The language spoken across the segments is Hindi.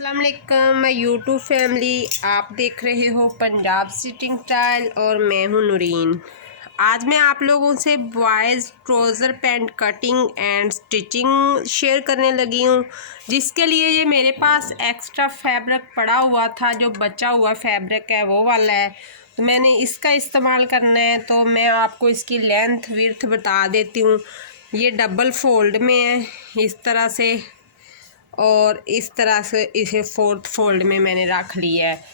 अस्सलाम वालेकुम, मैं यूट्यूब फैमिली आप देख रहे हो पंजाब स्टिचिंग स्टाइल और मैं हूं नूरीन। आज मैं आप लोगों से boys trouser pant cutting and stitching share करने लगी हूं, जिसके लिए ये मेरे पास एक्स्ट्रा फैब्रिक पड़ा हुआ था, जो बचा हुआ फैब्रिक है वो वाला है, तो मैंने इसका इस्तेमाल करना है। तो मैं आपको इसकी लेंथ विड्थ बता देती हूँ। ये डबल फोल्ड में है इस तरह से, और इस तरह से इसे फोर्थ फोल्ड में मैंने रख लिया है।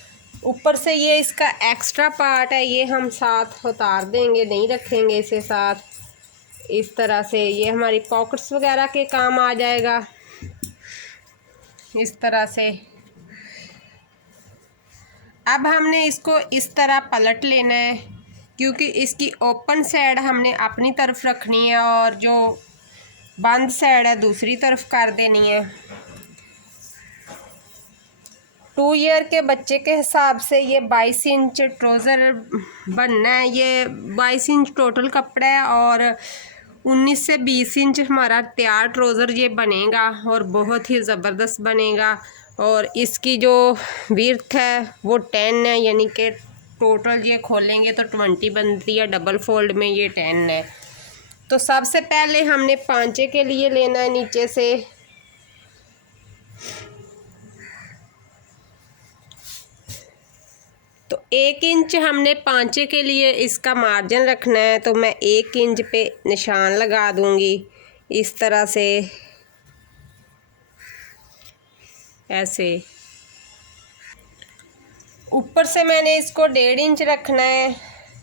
ऊपर से ये इसका एक्स्ट्रा पार्ट है, ये हम साथ उतार देंगे, नहीं रखेंगे इसे साथ। इस तरह से ये हमारी पॉकेट्स वगैरह के काम आ जाएगा इस तरह से। अब हमने इसको इस तरह पलट लेना है, क्योंकि इसकी ओपन साइड हमने अपनी तरफ रखनी है और जो बंद साइड है दूसरी तरफ कर देनी है। 2 ईयर के बच्चे के हिसाब से ये 22 इंच ट्राउज़र बनना है। ये 22 इंच टोटल कपड़ा है और 19 से 20 इंच हमारा तैयार ट्राउज़र ये बनेगा और बहुत ही ज़बरदस्त बनेगा। और इसकी जो विड्थ है वो 10 है, यानी कि टोटल ये खोलेंगे तो 20 बनती है, डबल फोल्ड में ये 10 है। तो सबसे पहले हमने पांचे के लिए लेना है नीचे से, तो 1 इंच हमने पांचे के लिए इसका मार्जिन रखना है। तो मैं 1 इंच पे निशान लगा दूंगी इस तरह से, ऐसे। ऊपर से मैंने इसको 1.5 इंच रखना है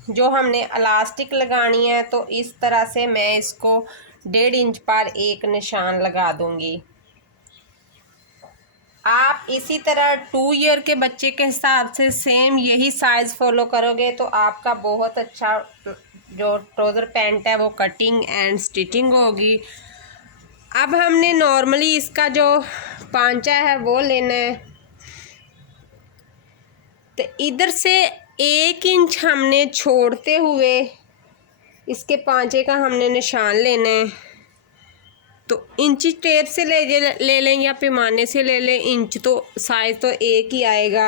जो हमने इलास्टिक लगानी है। तो इस तरह से मैं इसको 1.5 इंच पर एक निशान लगा दूंगी। आप इसी तरह 2 ईयर के बच्चे के हिसाब से सेम यही साइज़ फॉलो करोगे तो आपका बहुत अच्छा जो ट्राउज़र पैंट है वो कटिंग एंड स्टिचिंग होगी। अब हमने नॉर्मली इसका जो पांचा है वो लेना है, तो इधर से 1 इंच हमने छोड़ते हुए इसके पांचे का हमने निशान लेना है। तो इंची टेप से ले लें या पैमाने से ले लें, इंच तो साइज तो एक ही आएगा।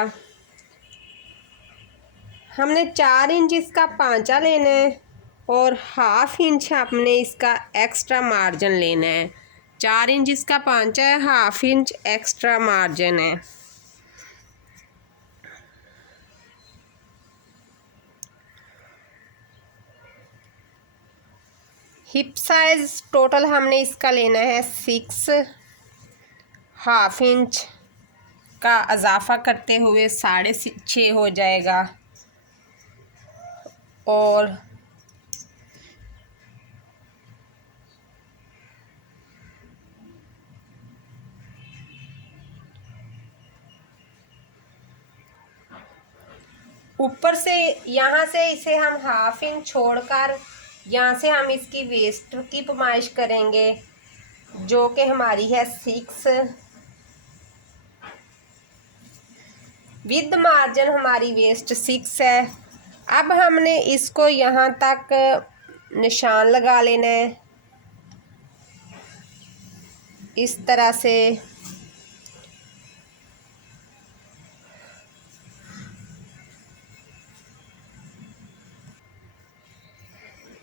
हमने 4 इंच इसका पांचा लेना है और 1/2 इंच हमने इसका एक्स्ट्रा मार्जिन लेना है। 4 इंच इसका पांचा है, 1/2 इंच एक्स्ट्रा मार्जिन है। हिप साइज टोटल हमने इसका लेना है 6, 1/2 इंच का इजाफा करते हुए 6.5 हो जाएगा। और ऊपर से यहाँ से इसे हम 1/2 इंच छोड़कर यहाँ से हम इसकी वेस्ट की पैमाइश करेंगे, जो कि हमारी है 6। विद मार्जिन हमारी वेस्ट 6 है। अब हमने इसको यहाँ तक निशान लगा लेना है इस तरह से।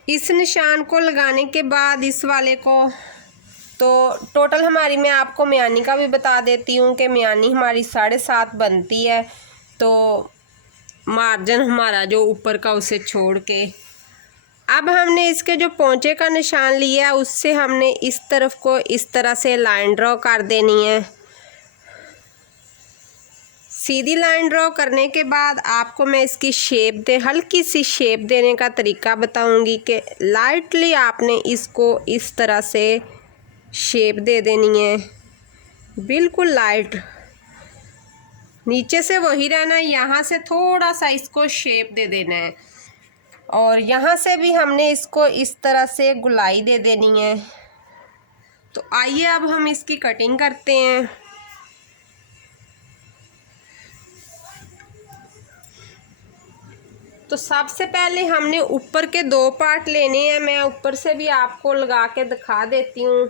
इस निशान को लगाने के बाद इस वाले को, तो टोटल हमारी, मैं आपको म्यानी का भी बता देती हूँ कि म्यानी हमारी 7.5 बनती है। तो मार्जिन हमारा जो ऊपर का उसे छोड़ के, अब हमने इसके जो पोंचे का निशान लिया है उससे हमने इस तरफ को इस तरह से लाइन ड्रॉ कर देनी है। सीधी लाइन ड्रॉ करने के बाद आपको मैं इसकी शेप हल्की सी शेप देने का तरीका बताऊंगी कि लाइटली आपने इसको इस तरह से शेप दे देनी है, बिल्कुल लाइट। नीचे से वही रहना है, यहाँ से थोड़ा सा इसको शेप दे देना है और यहाँ से भी हमने इसको इस तरह से गुलाई दे देनी है। तो आइए अब हम इसकी कटिंग करते हैं। तो सबसे पहले हमने ऊपर के 2 पार्ट लेने हैं। मैं ऊपर से भी आपको लगा के दिखा देती हूँ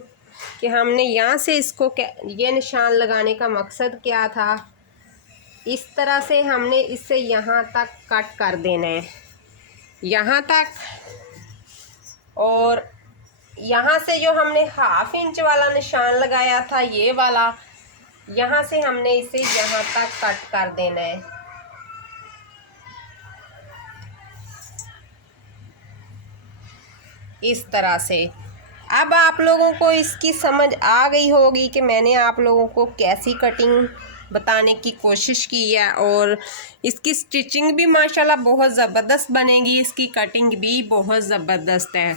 कि हमने यहाँ से इसको ये निशान लगाने का मकसद क्या था। इस तरह से हमने इसे यहाँ तक कट कर देना है, यहाँ तक। और यहाँ से जो हमने 1/2 इंच वाला निशान लगाया था, ये वाला, यहाँ से हमने इसे यहाँ तक कट कर देना है। इस तरह से। अब आप लोगों को इसकी समझ आ गई होगी कि मैंने आप लोगों को कैसी कटिंग बताने की कोशिश की है। और इसकी स्टिचिंग भी माशाल्लाह बहुत ज़बरदस्त बनेगी, इसकी कटिंग भी बहुत ज़बरदस्त है।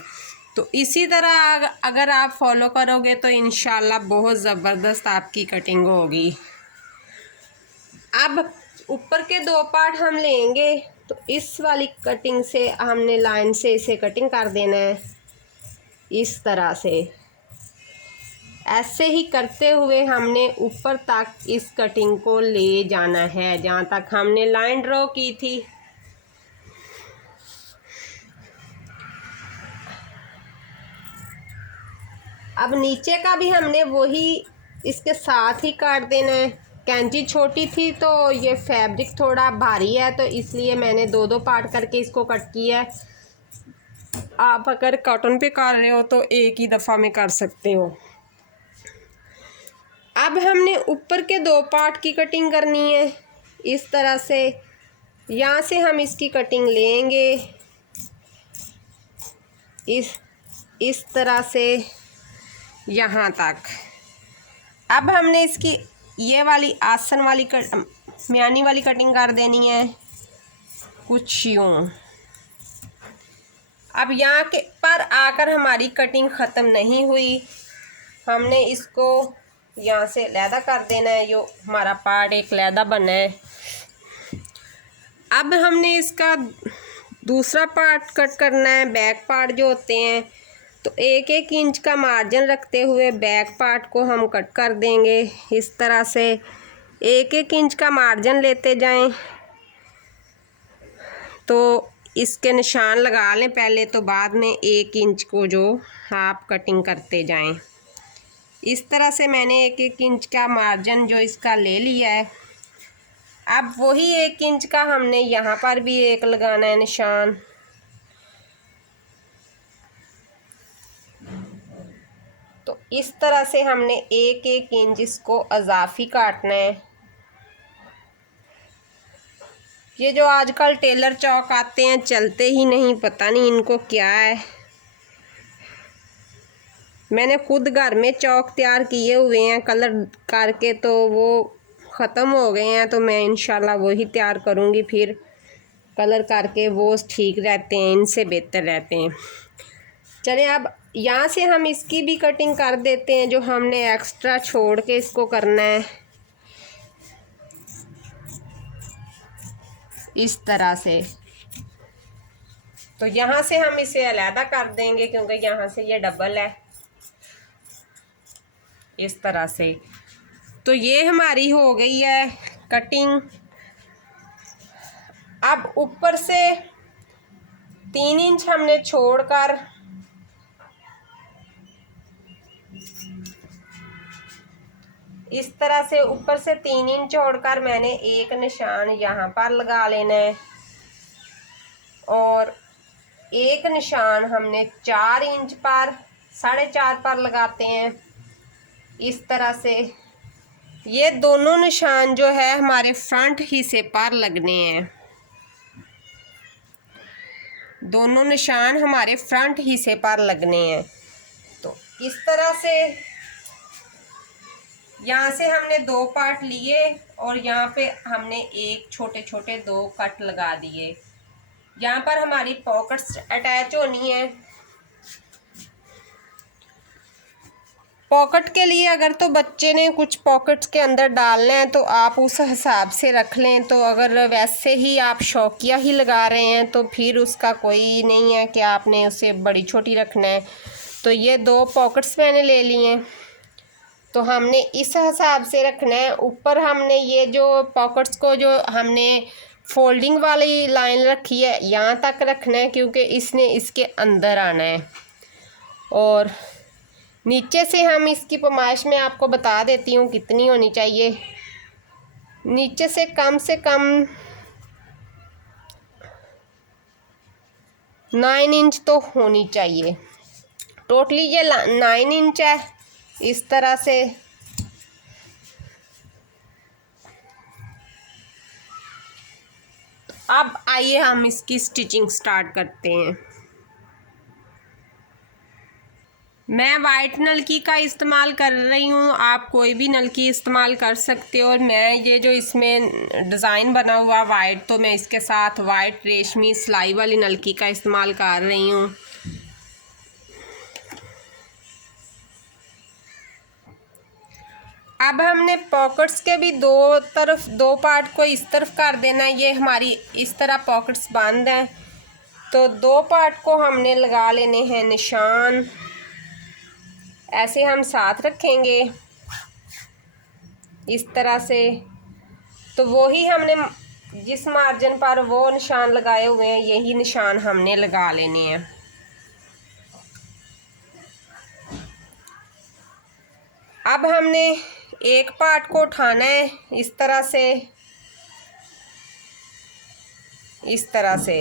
तो इसी तरह अगर आप फॉलो करोगे तो इंशाल्लाह बहुत ज़बरदस्त आपकी कटिंग होगी। अब ऊपर के 2 पार्ट हम लेंगे, तो इस वाली कटिंग से हमने लाइन से इसे कटिंग कर देना है, इस तरह से। ऐसे ही करते हुए हमने ऊपर तक इस कटिंग को ले जाना है, जहाँ तक हमने लाइन ड्रॉ की थी। अब नीचे का भी हमने वही इसके साथ ही काट देना है। कैंची छोटी थी तो ये फैब्रिक थोड़ा भारी है, तो इसलिए मैंने 2-2 पार्ट करके इसको कट किया है। आप अगर कॉटन पे कर रहे हो तो एक ही दफ़ा में कर सकते हो। अब हमने ऊपर के 2 पार्ट की कटिंग करनी है, इस तरह से। यहाँ से हम इसकी कटिंग लेंगे, इस तरह से यहाँ तक। अब हमने इसकी ये वाली आसन वाली म्यानी वाली कटिंग कर देनी है, कुछ यूँ। अब यहाँ के पर आकर हमारी कटिंग ख़त्म नहीं हुई, हमने इसको यहाँ से अलहदा कर देना है। जो हमारा पार्ट एक अलहदा बना है। अब हमने इसका दूसरा पार्ट कट करना है, बैक पार्ट जो होते हैं। तो 1-1 इंच का मार्जिन रखते हुए बैक पार्ट को हम कट कर देंगे, इस तरह से। 1-1 इंच का मार्जिन लेते जाएं। तो इसके निशान लगा लें पहले, तो बाद में 1 इंच को जो आप कटिंग करते जाएं। इस तरह से मैंने 1-1 इंच का मार्जिन जो इसका ले लिया है। अब वही 1 इंच का हमने यहाँ पर भी एक लगाना है निशान। तो इस तरह से हमने 1-1 इंच इसको अज़ाफ़ी काटना है। ये जो आजकल टेलर चौक आते हैं, चलते ही नहीं, पता नहीं इनको क्या है। मैंने खुद घर में चौक तैयार किए हुए हैं कलर करके, तो वो ख़त्म हो गए हैं। तो मैं इंशाल्लाह वही तैयार करूँगी, फिर कलर करके। वो ठीक रहते हैं, इनसे बेहतर रहते हैं। चलिए अब यहाँ से हम इसकी भी कटिंग कर देते हैं, जो हमने एक्स्ट्रा छोड़ के इसको करना है, इस तरह से। तो यहाँ से हम इसे अलहदा कर देंगे, क्योंकि यहाँ से ये डबल है, इस तरह से। तो ये हमारी हो गई है कटिंग। अब ऊपर से 3 इंच हमने छोड़कर इस तरह से ऊपर से 3 इंच छोड़कर मैंने एक निशान यहाँ पर लगा लेना है। और एक निशान हमने 4 इंच पर 4.5 पर लगाते हैं, इस तरह से। ये दोनों निशान जो है हमारे फ्रंट हिस्से पर लगने हैं। दोनों निशान हमारे फ्रंट हिस्से पर लगने हैं। तो इस तरह से यहाँ से हमने 2 पार्ट लिए और यहाँ पे हमने एक छोटे छोटे 2 कट लगा दिए। यहाँ पर हमारी पॉकेट्स अटैच होनी है। पॉकेट के लिए अगर तो बच्चे ने कुछ पॉकेट्स के अंदर डालना है तो आप उस हिसाब से रख लें। तो अगर वैसे ही आप शौकिया ही लगा रहे हैं तो फिर उसका कोई नहीं है कि आपने उसे बड़ी छोटी रखना है। तो ये 2 पॉकेट्स मैंने ले लिए हैं, तो हमने इस हिसाब से रखना है। ऊपर हमने ये जो पॉकेट्स को जो हमने फोल्डिंग वाली लाइन रखी है यहाँ तक रखना है, क्योंकि इसने इसके अंदर आना है। और नीचे से हम इसकी पैमाइश में आपको बता देती हूँ कितनी होनी चाहिए। नीचे से कम 9 इंच तो होनी चाहिए। टोटली ये 9 इंच है। इस तरह से अब आइए हम इसकी स्टिचिंग स्टार्ट करते हैं। मैं वाइट नलकी का इस्तेमाल कर रही हूँ, आप कोई भी नलकी इस्तेमाल कर सकते हो। और मैं ये जो इसमें डिज़ाइन बना हुआ वाइट, तो मैं इसके साथ वाइट रेशमी सिलाई वाली नलकी का इस्तेमाल कर रही हूँ। अब हमने पॉकेट्स के भी दो पार्ट को इस तरफ कर देना है। ये हमारी इस तरह पॉकेट्स बंद हैं, तो 2 पार्ट को हमने लगा लेने हैं निशान। ऐसे हम साथ रखेंगे इस तरह से। तो वही हमने जिस मार्जिन पर वो निशान लगाए हुए हैं, यही निशान हमने लगा लेने हैं। अब हमने एक पार्ट को उठाना है इस तरह से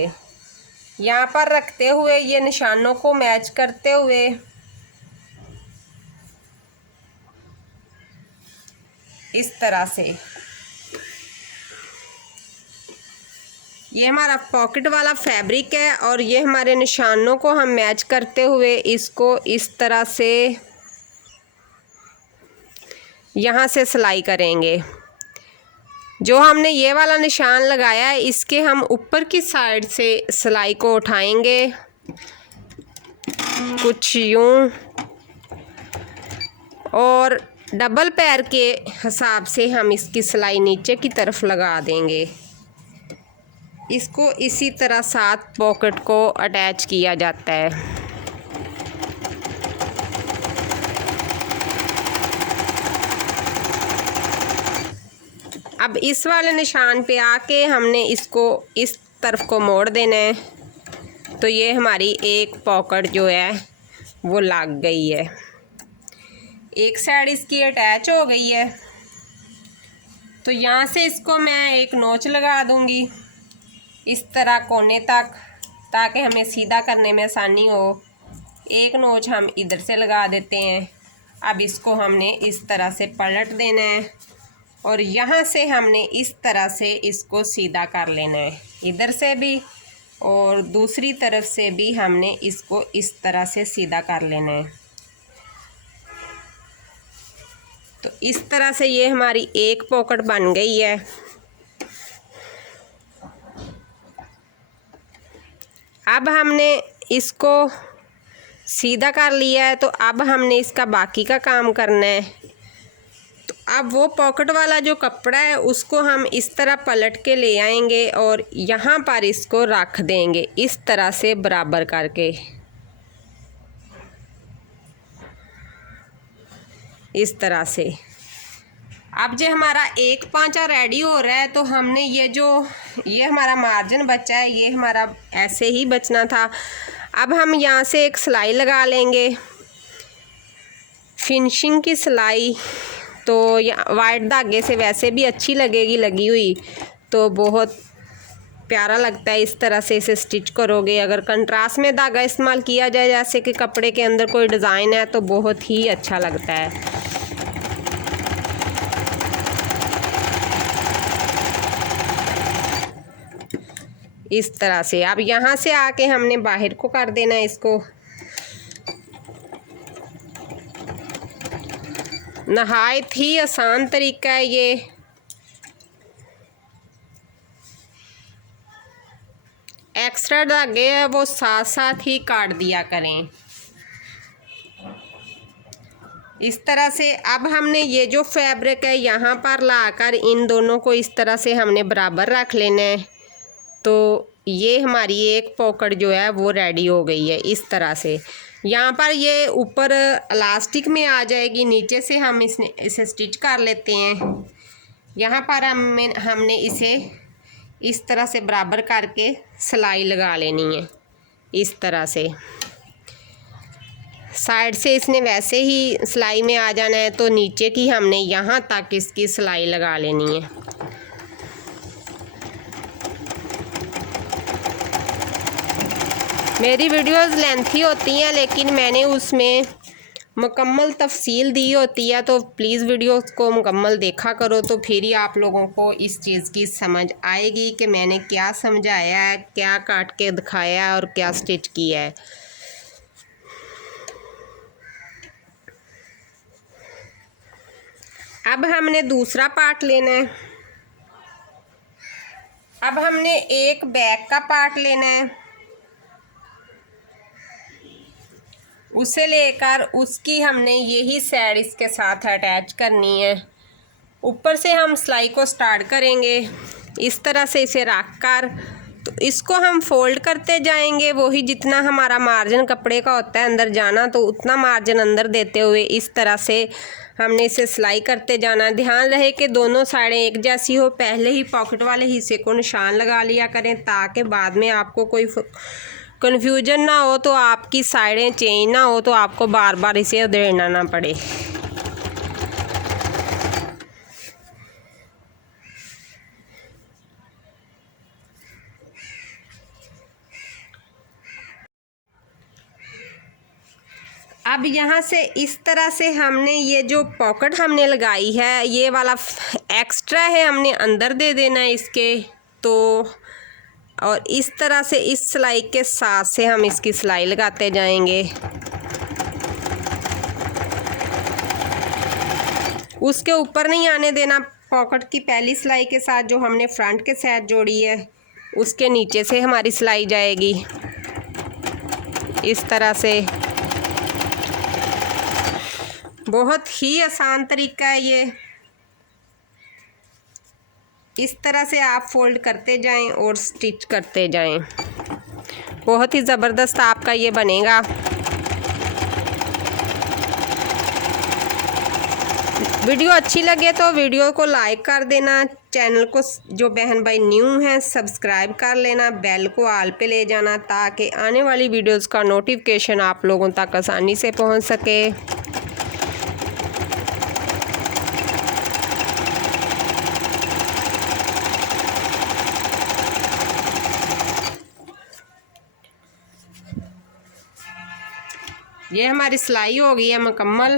यहाँ पर रखते हुए, ये निशानों को मैच करते हुए इस तरह से। ये हमारा पॉकेट वाला फैब्रिक है और ये हमारे निशानों को हम मैच करते हुए इसको इस तरह से यहाँ से सिलाई करेंगे। जो हमने ये वाला निशान लगाया है, इसके हम ऊपर की साइड से सिलाई को उठाएंगे कुछ यूं, और डबल पैर के हिसाब से हम इसकी सिलाई नीचे की तरफ लगा देंगे। इसको इसी तरह साथ पॉकेट को अटैच किया जाता है। अब इस वाले निशान पे आके हमने इसको इस तरफ को मोड़ देना है, तो ये हमारी एक पॉकेट जो है वो लग गई है। एक साइड इसकी अटैच हो गई है, तो यहाँ से इसको मैं एक नोच लगा दूँगी इस तरह कोने तक, ताकि हमें सीधा करने में आसानी हो। एक नोच हम इधर से लगा देते हैं। अब इसको हमने इस तरह से पलट देना है और यहाँ से हमने इस तरह से इसको सीधा कर लेना है, इधर से भी और दूसरी तरफ से भी हमने इसको इस तरह से सीधा कर लेना है। तो इस तरह से ये हमारी एक पॉकेट बन गई है। अब हमने इसको सीधा कर लिया है, तो अब हमने इसका बाकी का काम करना है। तो अब वो पॉकेट वाला जो कपड़ा है उसको हम इस तरह पलट के ले आएंगे और यहाँ पर इसको रख देंगे इस तरह से बराबर करके, इस तरह से। अब जो हमारा एक पांचा रेडी हो रहा है, तो हमने ये हमारा मार्जिन बचा है, ये हमारा ऐसे ही बचना था। अब हम यहाँ से एक सिलाई लगा लेंगे, फिनिशिंग की सिलाई। तो वाइट धागे से वैसे भी अच्छी लगेगी लगी हुई, तो बहुत प्यारा लगता है। इस तरह से इसे स्टिच करोगे, अगर कंट्रास्ट में धागा इस्तेमाल किया जाए, जैसे कि कपड़े के अंदर कोई डिज़ाइन है, तो बहुत ही अच्छा लगता है। इस तरह से अब यहाँ से आके हमने बाहर को कर देना है इसको। नहायत ही आसान तरीका है ये। एक्स्ट्रा धागे है वो साथ साथ ही काट दिया करें इस तरह से। अब हमने ये जो फैब्रिक है यहाँ पर लाकर इन दोनों को इस तरह से हमने बराबर रख लेना है। तो ये हमारी एक पॉकेट जो है वो रेडी हो गई है इस तरह से। यहाँ पर ये ऊपर इलास्टिक में आ जाएगी, नीचे से हम इसे स्टिच कर लेते हैं। यहाँ पर हमने इसे इस तरह से बराबर करके सिलाई लगा लेनी है इस तरह से। साइड से इसने वैसे ही सिलाई में आ जाना है, तो नीचे की हमने यहाँ तक इसकी सिलाई लगा लेनी है। मेरी वीडियोस लेंथी होती हैं, लेकिन मैंने उसमें मुकम्मल तफसील दी होती है, तो प्लीज़ वीडियोस को मुकम्मल देखा करो, तो फिर ही आप लोगों को इस चीज़ की समझ आएगी कि मैंने क्या समझाया है, क्या काट के दिखाया है और क्या स्टिच किया है। अब हमने दूसरा पार्ट लेना है। अब हमने एक बैक का पार्ट लेना है, उसे लेकर उसकी हमने यही साइड इसके साथ अटैच करनी है। ऊपर से हम सिलाई को स्टार्ट करेंगे इस तरह से इसे रख कर, तो इसको हम फोल्ड करते जाएंगे। वही जितना हमारा मार्जिन कपड़े का होता है अंदर जाना, तो उतना मार्जिन अंदर देते हुए इस तरह से हमने इसे सिलाई करते जाना। ध्यान रहे कि दोनों साइडें एक जैसी हो। पहले ही पॉकेट वाले हिस्से को निशान लगा लिया करें, ताकि बाद में आपको कोई कन्फ्यूजन ना हो, तो आपकी साइडें चेंज ना हो, तो आपको बार बार इसे उधेड़ना ना पड़े। अब यहाँ से इस तरह से हमने ये जो पॉकेट हमने लगाई है, ये वाला एक्स्ट्रा है, हमने अंदर दे देना है इसके। तो और इस तरह से इस सिलाई के साथ से हम इसकी सिलाई लगाते जाएंगे। उसके ऊपर नहीं आने देना। पॉकेट की पहली सिलाई के साथ जो हमने फ्रंट के साथ जोड़ी है, उसके नीचे से हमारी सिलाई जाएगी इस तरह से। बहुत ही आसान तरीका है ये। इस तरह से आप फोल्ड करते जाएं और स्टिच करते जाएं। बहुत ही ज़बरदस्त आपका ये बनेगा। वीडियो अच्छी लगे तो वीडियो को लाइक कर देना। चैनल को जो बहन भाई न्यू हैं सब्सक्राइब कर लेना। बेल को ऑल पे ले जाना, ताकि आने वाली वीडियोस का नोटिफिकेशन आप लोगों तक आसानी से पहुंच सके। ये हमारी सिलाई हो गई है मुकम्मल।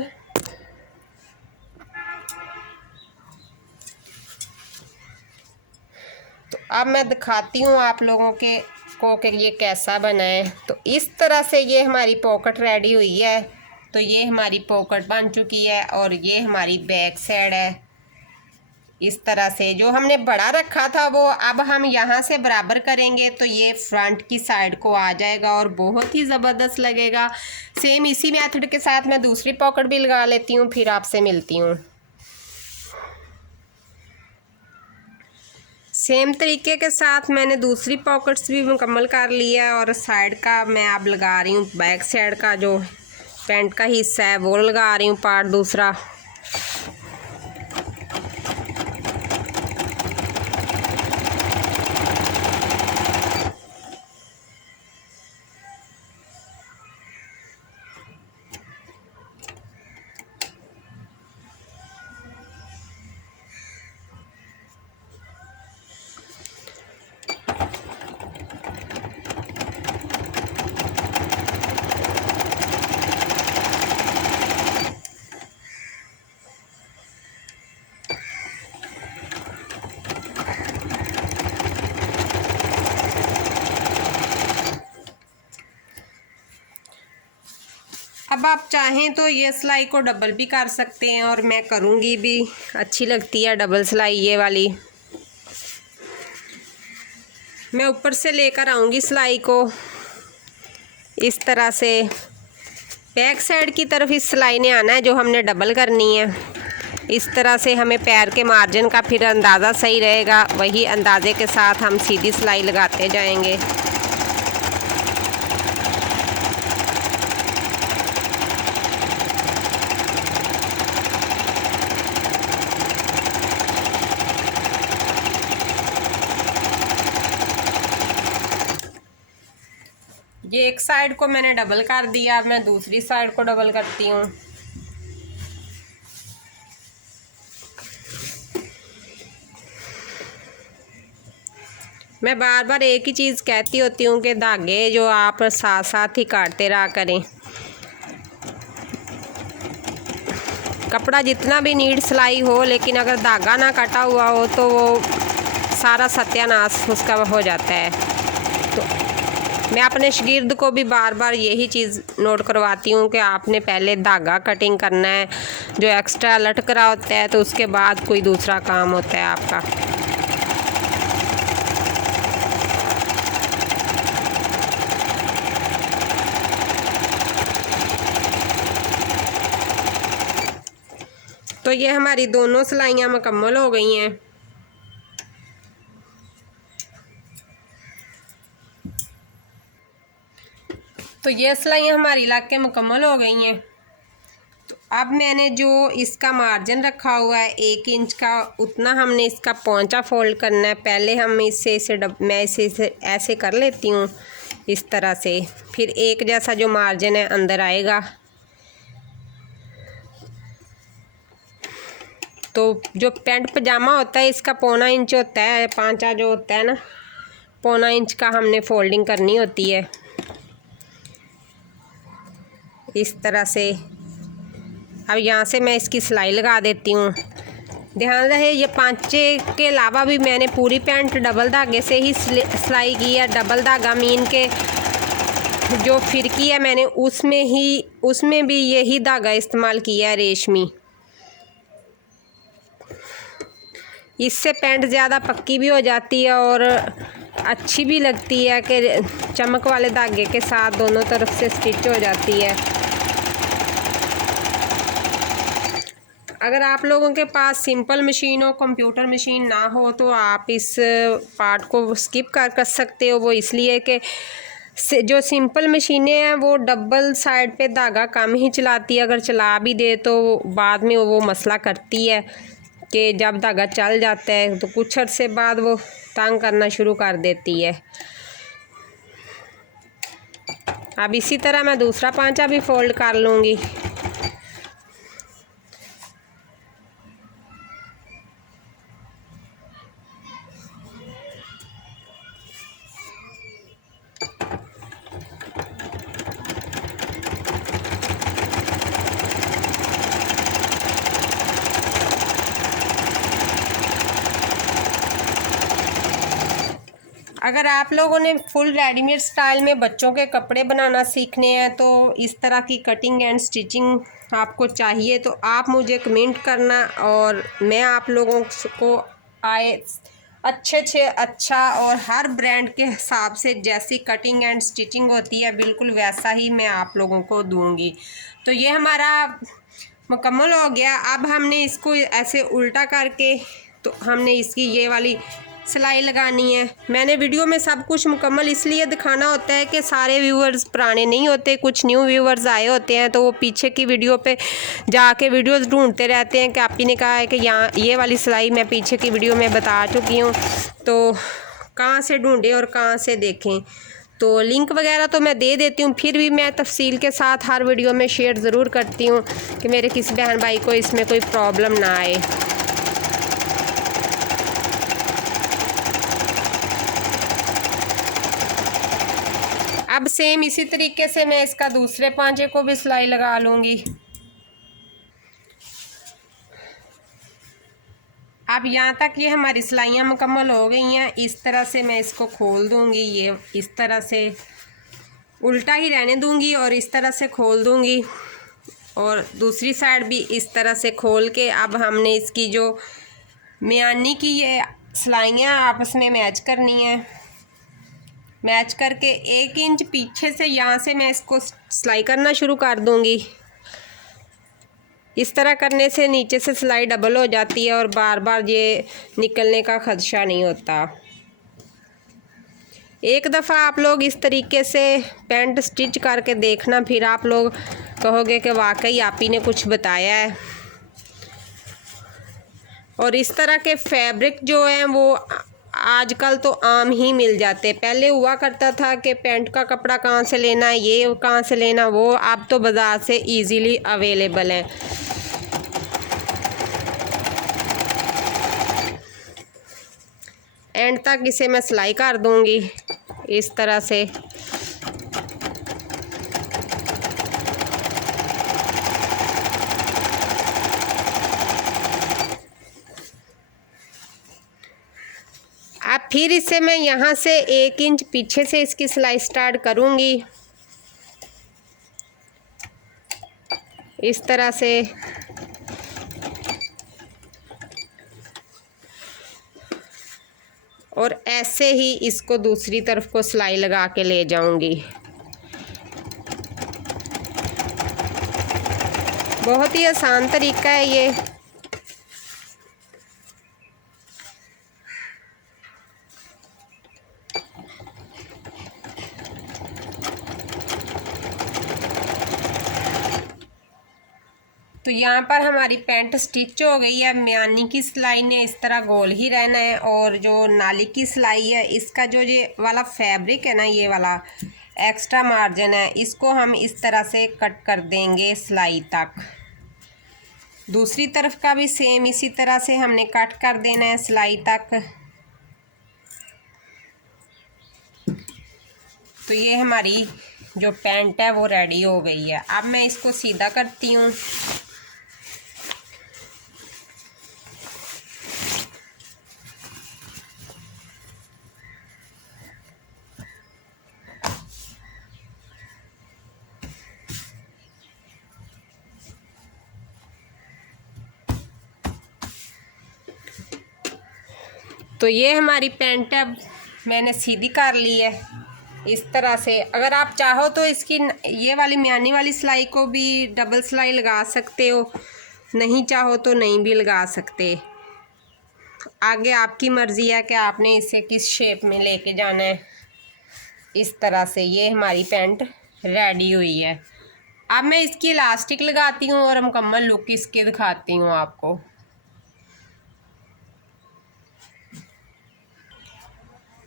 तो अब मैं दिखाती हूँ आप लोगों को कि ये कैसा बना है। तो इस तरह से ये हमारी पॉकेट रेडी हुई है। तो ये हमारी पॉकेट बन चुकी है और ये हमारी बैक साइड है। इस तरह से जो हमने बड़ा रखा था वो अब हम यहाँ से बराबर करेंगे, तो ये फ्रंट की साइड को आ जाएगा और बहुत ही ज़बरदस्त लगेगा। सेम इसी मेथड के साथ मैं दूसरी पॉकेट भी लगा लेती हूँ, फिर आपसे मिलती हूँ। सेम तरीके के साथ मैंने दूसरी पॉकेट्स भी मुकम्मल कर लिया है और साइड का मैं अब लगा रही हूँ। बैक साइड का जो पैंट का हिस्सा है वो लगा रही हूँ, पार्ट दूसरा। अब आप चाहें तो ये सिलाई को डबल भी कर सकते हैं, और मैं करूँगी भी। अच्छी लगती है डबल सिलाई ये वाली। मैं ऊपर से लेकर आऊँगी सिलाई को इस तरह से। बैक साइड की तरफ इस सिलाई ने आना है जो हमने डबल करनी है। इस तरह से हमें पैर के मार्जिन का फिर अंदाज़ा सही रहेगा। वही अंदाजे के साथ हम सीधी सिलाई लगाते जाएंगे। ये एक साइड को मैंने डबल कर दिया, अब मैं दूसरी साइड को डबल करती हूँ। मैं बार बार एक ही चीज़ कहती होती हूँ कि धागे जो आप साथ साथ ही काटते रहा करें। कपड़ा जितना भी नीट सिलाई हो, लेकिन अगर धागा ना कटा हुआ हो तो वो सारा सत्यानाश उसका हो जाता है। तो मैं अपने शागिर्द को भी बार बार यही चीज़ नोट करवाती हूँ कि आपने पहले धागा कटिंग करना है, जो एक्स्ट्रा लटक रहा होता है, तो उसके बाद कोई दूसरा काम होता है आपका। तो ये हमारी दोनों सिलाइयाँ मुकम्मल हो गई हैं। तो ये सिलाइयाँ हमारी लग के मुकम्मल हो गई हैं। तो अब मैंने जो इसका मार्जिन रखा हुआ है 1 इंच का, उतना हमने इसका पोंचा फोल्ड करना है। पहले हम मैं इसे ऐसे कर लेती हूँ इस तरह से, फिर एक जैसा जो मार्जिन है अंदर आएगा। तो जो पैंट पजामा होता है इसका 1.25 इंच होता है, पांचा जो होता है ना, 1.25 इंच का हमने फोल्डिंग करनी होती है इस तरह से। अब यहाँ से मैं इसकी सिलाई लगा देती हूँ। ध्यान रहे ये पांचे के अलावा भी मैंने पूरी पैंट डबल धागे से ही सिलाई की है। डबल धागा मीन के जो फिरकी है मैंने उसमें भी यही धागा इस्तेमाल किया है, रेशमी। इससे पैंट ज़्यादा पक्की भी हो जाती है और अच्छी भी लगती है कि चमक वाले धागे के साथ दोनों तरफ से स्टिच हो जाती है। अगर आप लोगों के पास सिंपल मशीन हो, कंप्यूटर मशीन ना हो, तो आप इस पार्ट को स्किप कर सकते हो। वो इसलिए कि जो सिंपल मशीनें हैं वो डबल साइड पे धागा कम ही चलाती है। अगर चला भी दे तो बाद में वो मसला करती है कि जब धागा चल जाता है तो कुछ अर्से बाद वो तंग करना शुरू कर देती है। अब इसी तरह मैं दूसरा पांचा भी फोल्ड कर लूँगी। अगर आप लोगों ने फुल रेडीमेड स्टाइल में बच्चों के कपड़े बनाना सीखने हैं तो इस तरह की कटिंग एंड स्टिचिंग आपको चाहिए तो आप मुझे कमेंट करना, और मैं आप लोगों को अच्छे से अच्छा और हर ब्रांड के हिसाब से जैसी कटिंग एंड स्टिचिंग होती है बिल्कुल वैसा ही मैं आप लोगों को दूंगी। तो ये हमारा मुकम्मल हो गया। अब हमने इसको ऐसे उल्टा करके तो हमने इसकी ये वाली सिलाई लगानी है। मैंने वीडियो में सब कुछ मुकम्मल इसलिए दिखाना होता है कि सारे व्यूअर्स पुराने नहीं होते, कुछ न्यू व्यूअर्स आए होते हैं, तो वो पीछे की वीडियो पे जाके वीडियोस ढूंढते रहते हैं कि आपी ने कहा है कि यहाँ ये वाली सिलाई मैं पीछे की वीडियो में बता चुकी हूँ, तो कहाँ से ढूंढें और कहाँ से देखें। तो लिंक वगैरह तो मैं दे देती हूँ, फिर भी मैं तफसील के साथ हर वीडियो में शेयर ज़रूर करती हूँ कि मेरे किसी बहन भाई को इसमें कोई प्रॉब्लम ना आए। अब सेम इसी तरीके से मैं इसका दूसरे पांचे को भी सिलाई लगा लूँगी। अब यहाँ तक ये हमारी सिलाइयाँ मुकम्मल हो गई हैं। इस तरह से मैं इसको खोल दूँगी, ये इस तरह से उल्टा ही रहने दूँगी और इस तरह से खोल दूँगी, और दूसरी साइड भी इस तरह से खोल के अब हमने इसकी जो मियानी की ये सिलाइयाँ आपस में मैच करनी है। मैच करके 1 इंच पीछे से यहाँ से मैं इसको सिलाई करना शुरू कर दूँगी। इस तरह करने से नीचे से सिलाई डबल हो जाती है और बार बार ये निकलने का खदशा नहीं होता। एक दफ़ा आप लोग इस तरीके से पैंट स्टिच करके देखना, फिर आप लोग कहोगे कि वाकई आपी ने कुछ बताया है। और इस तरह के फैब्रिक जो हैं वो आजकल तो आम ही मिल जाते। पहले हुआ करता था कि पैंट का कपड़ा कहाँ से लेना, ये कहाँ से लेना, वो अब तो बाज़ार से इजीली अवेलेबल है। एंड तक इसे मैं सिलाई कर दूंगी इस तरह से। अब फिर इसे मैं यहाँ से 1 इंच पीछे से इसकी सिलाई स्टार्ट करूँगी इस तरह से। और ऐसे ही इसको दूसरी तरफ को सिलाई लगा के ले जाऊँगी। बहुत ही आसान तरीका है ये। तो यहाँ पर हमारी पैंट स्टिच हो गई है। म्यानी की सिलाई ने इस तरह गोल ही रहना है, और जो नाली की सिलाई है इसका जो ये वाला फैब्रिक है ना, ये वाला एक्स्ट्रा मार्जिन है, इसको हम इस तरह से कट कर देंगे सिलाई तक। दूसरी तरफ का भी सेम इसी तरह से हमने कट कर देना है सिलाई तक। तो ये हमारी जो पैंट है वो रेडी हो गई है। अब मैं इसको सीधा करती हूँ। तो ये हमारी पैंट अब मैंने सीधी कर ली है इस तरह से। अगर आप चाहो तो इसकी ये वाली म्यानी वाली सिलाई को भी डबल सिलाई लगा सकते हो, नहीं चाहो तो नहीं भी लगा सकते। आगे आपकी मर्ज़ी है कि आपने इसे किस शेप में लेके जाना है। इस तरह से ये हमारी पैंट रेडी हुई है। अब मैं इसकी इलास्टिक लगाती हूँ और मुकम्मल लुक इसकी दिखाती हूँ आपको।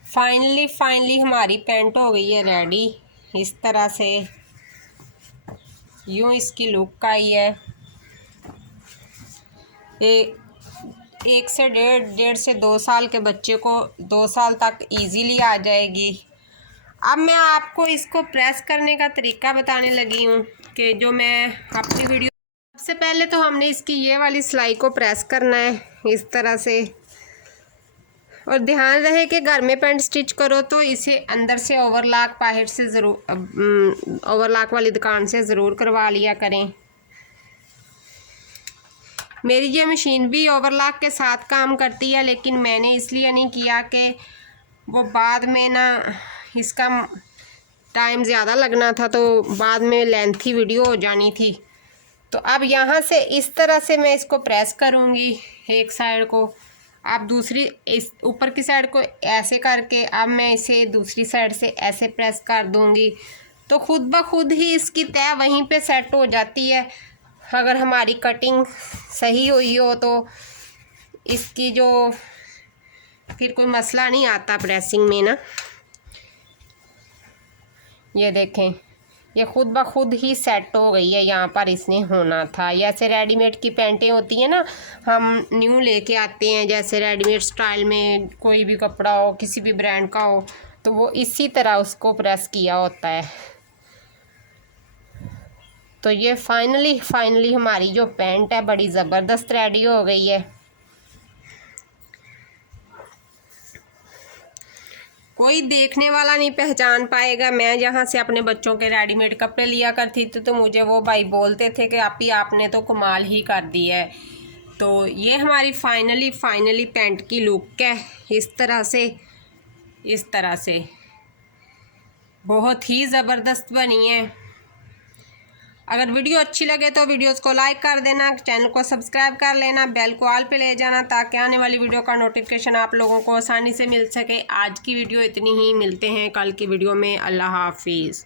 फाइनली हमारी पैंट हो गई है रेडी इस तरह से। यूँ इसकी लुक आई है। ये 1 से 1.5 से 2 साल के बच्चे को 2 साल तक इजीली आ जाएगी। अब मैं आपको इसको प्रेस करने का तरीका बताने लगी हूँ कि जो मैं अपनी वीडियो, सबसे पहले तो हमने इसकी ये वाली सिलाई को प्रेस करना है इस तरह से। और ध्यान रहे कि घर में पैंट स्टिच करो तो इसे अंदर से ओवरलॉक बाहर से ज़रूर ओवरलॉक वाली दुकान से ज़रूर करवा लिया करें। मेरी ये मशीन भी ओवरलॉक के साथ काम करती है, लेकिन मैंने इसलिए नहीं किया कि वो बाद में ना इसका टाइम ज़्यादा लगना था, तो बाद में लेंथी वीडियो हो जानी थी। तो अब यहाँ से इस तरह से मैं इसको प्रेस करूँगी एक साइड को। अब दूसरी इस ऊपर की साइड को ऐसे करके अब मैं इसे दूसरी साइड से ऐसे प्रेस कर दूँगी, तो खुद ब खुद ही इसकी तय वहीं पे सेट हो जाती है। अगर हमारी कटिंग सही हुई हो तो इसकी जो फिर कोई मसला नहीं आता प्रेसिंग में ना। ये देखें, ये खुद ब खुद ही सेट हो गई है। यहाँ पर इसने होना था। जैसे रेडीमेड की पैंटें होती हैं ना, हम न्यू लेके आते हैं, जैसे रेडीमेड स्टाइल में कोई भी कपड़ा हो, किसी भी ब्रांड का हो, तो वो इसी तरह उसको प्रेस किया होता है। तो ये फाइनली हमारी जो पैंट है बड़ी ज़बरदस्त रेडी हो गई है। कोई देखने वाला नहीं पहचान पाएगा। मैं जहाँ से अपने बच्चों के रेडीमेड कपड़े लिया करती थी तो मुझे वो भाई बोलते थे कि आपने तो कमाल ही कर दी है। तो ये हमारी फाइनली पैंट की लुक है इस तरह से बहुत ही ज़बरदस्त बनी है। अगर वीडियो अच्छी लगे तो वीडियोस को लाइक कर देना, चैनल को सब्सक्राइब कर लेना, बेल को ऑल पे ले जाना ताकि आने वाली वीडियो का नोटिफिकेशन आप लोगों को आसानी से मिल सके। आज की वीडियो इतनी ही, मिलते हैं कल की वीडियो में। अल्लाह हाफिज़।